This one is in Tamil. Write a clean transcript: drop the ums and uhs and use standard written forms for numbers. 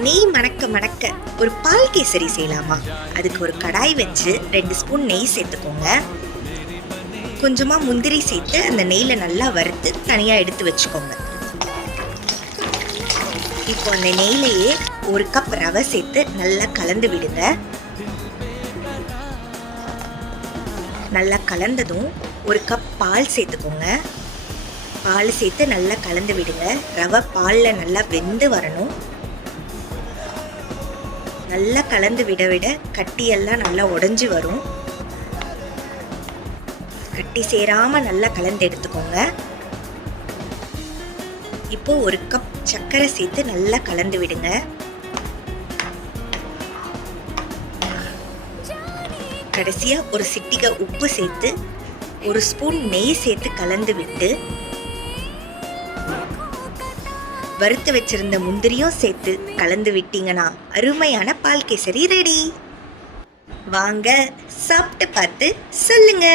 நெய் மணக்க மணக்க ஒரு பால் கேசரி செய்யலாமா? அதுக்கு ஒரு கடாய் வச்சு 2 ஸ்பூன் நெய் சேர்த்துக்கோங்க. கொஞ்சமாக முந்திரி சேர்த்து அந்த நெய்யில் நல்லா வறுத்து தனியாக எடுத்து வச்சுக்கோங்க. இப்போ அந்த நெய்லையே 1 கப் ரவை சேர்த்து நல்லா கலந்து விடுங்க. நல்லா கலந்ததும் 1 கப் பால் சேர்த்துக்கோங்க. பால் சேர்த்து நல்லா கலந்து விடுங்க. ரவை பாலில் நல்லா வெந்து வரணும். நல்லா கலந்து விட விட கட்டியெல்லாம் நல்லா உடைஞ்சி வரும். கட்டி சேராமல் நல்லா கலந்து எடுத்துக்கோங்க. இப்போ 1 கப் சர்க்கரை சேர்த்து நல்லா கலந்து விடுங்க. கடைசியாக ஒரு சிட்டிகை உப்பு சேர்த்து 1 ஸ்பூன் நெய் சேர்த்து கலந்து விட்டு வறுத்து வச்சிருந்த முந்திரியும் சேர்த்து கலந்து விட்டீங்கன்னா அருமையான பால் கேசரி ரெடி. வாங்க சாப்பிட்டு பார்த்து சொல்லுங்க.